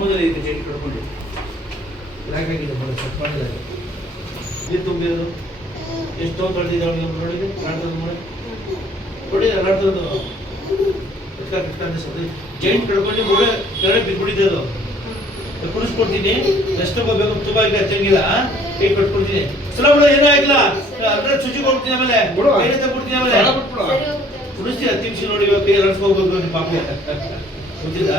ಸಮುದ್ರ ಇದೆ ಜೇಡಿ ಕಟ್ಕೊಂಡು ರಾಕಾಗಿದೆ ಮಾಡಿ ಸೆಟ್ ಮಾಡಿದ್ದಾರೆ. ನೀರು ತುಂಬಿರೋದು ಎಷ್ಟು ತೊಳೆದಿದ್ದಾವೆ ನೋಡಿ ನಾಟದ ಮಾಡಿ ನೋಡಿ ನಾಟದ ಜೈಂಟ್ ಕಡ್ಕೊಂಡು ಮೂಳೆ ಕೆಳಗೆ ಬಿದ್ದುಬಿಟ್ಟಿದೆ. ಅದು ಕುಡಿಸ್ಕೊಡ್ತೀನಿ ಎಷ್ಟು ಬೇಕು ತುಂಬ ಈಗ ಹಚ್ಚಂಗಿಲ್ಲ ಕೈ ಕಟ್ಕೊಡ್ತೀನಿ. ಸಲ ಬಿಡು ಏನೂ ಆಗಿಲ್ಲ ಅದ್ರ ಶುಚಿ ಕೊಡ್ತೀನಿ. ಆಮೇಲೆ ಕೈನ ತಗೊಡ್ತೀನಿ. ಆಮೇಲೆ ಕುಡಿಸ್ತೀನಿ 10 ನಿಮಿಷ ನೋಡಿ ಕೈ ಅಲ್ಸ್ಕೋಬೇಕು ನಿಮ್ಮ ಪಾಪ ಗೊತ್ತಿಲ್ಲ.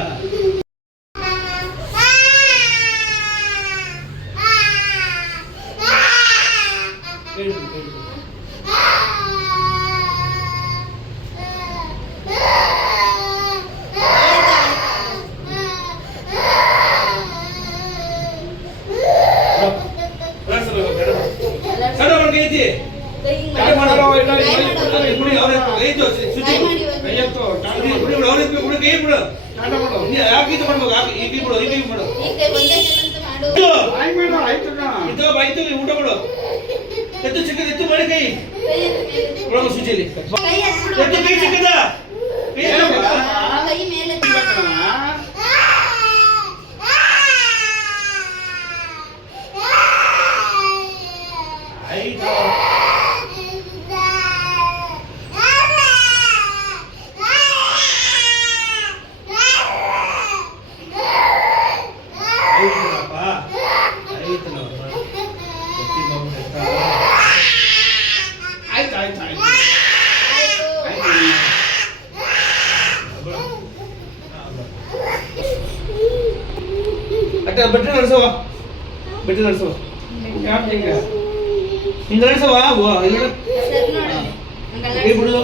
ಊಟ ಮಾಡು ಎತ್ತು ಚಿಕ್ಕದ ಎತ್ತು ಮಾಡಿ ಕೈ ಒಳಗ ಶುಚಿಲಿ ಎತ್ತು ಕೈ ಚಿಕ್ಕದ ಕೈ ಮೇಲೆ ಬಟ್ಟೆ ನಡೆಸವ ಬಟ್ಟೆ ನಡೆಸವ ಹಿಂಗ ನಡೆಸವ ಕೈ ಬಿಡು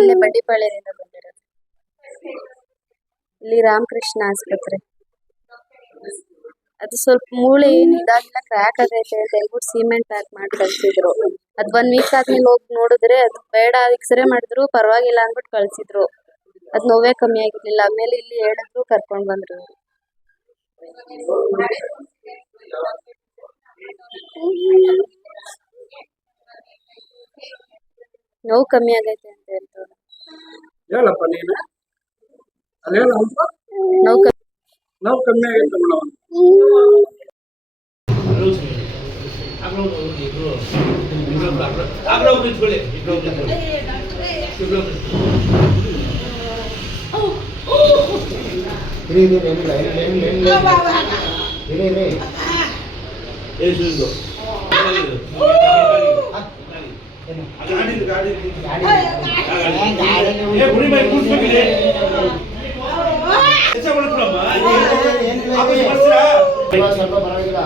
ಇಲ್ಲಿ ಬಡ್ಡಿಪಾಳ್ಯದಿಂದ ಬಂದಿರೋದು. ಇಲ್ಲಿ ರಾಮಕೃಷ್ಣ ಆಸ್ಪತ್ರೆ. ಅದು ಸ್ವಲ್ಪ ಮೂಳೆ ಏನು ಇದಾಗಿಲ್ಲ, ಕ್ರ್ಯಾಕ್ ಆಗೈತೆ ಅಂತ ಹೇಳ್ಬಿಟ್ಟು ಸಿಮೆಂಟ್ ಪ್ಯಾಕ್ ಮಾಡಿ ಕಳ್ಸಿದ್ರು. ಅದು 1 ವೀಕ್ ಆದ್ಮೇಲೆ ಹೋಗಿ ನೋಡಿದ್ರೆ ಅದು ಬೇಡ, ಎಕ್ಸ್ರೇ ಮಾಡಿದ್ರು ಪರವಾಗಿಲ್ಲ ಅಂದ್ಬಿಟ್ಟು ಕಳ್ಸಿದ್ರು. ಅದು ನೋವೇ ಕಮ್ಮಿ ಆಗಿರ್ಲಿಲ್ಲ. ಆಮೇಲೆ ಇಲ್ಲಿ ಹೇಳಿದ್ರು ಕರ್ಕೊಂಡ್ ಬಂದ್ರು. ನೋವು ಕಮ್ಮಿ ಆಗೈತೆ ಅಂತ ಹೇಳ್ತಾರೆ. ನೋವು ಕಮ್ಮಿ ಆಗೈತೆ ಮೇಡಮ್. ಸ್ವಲ್ಪ ಪರವಾಗಿಲ್ಲ.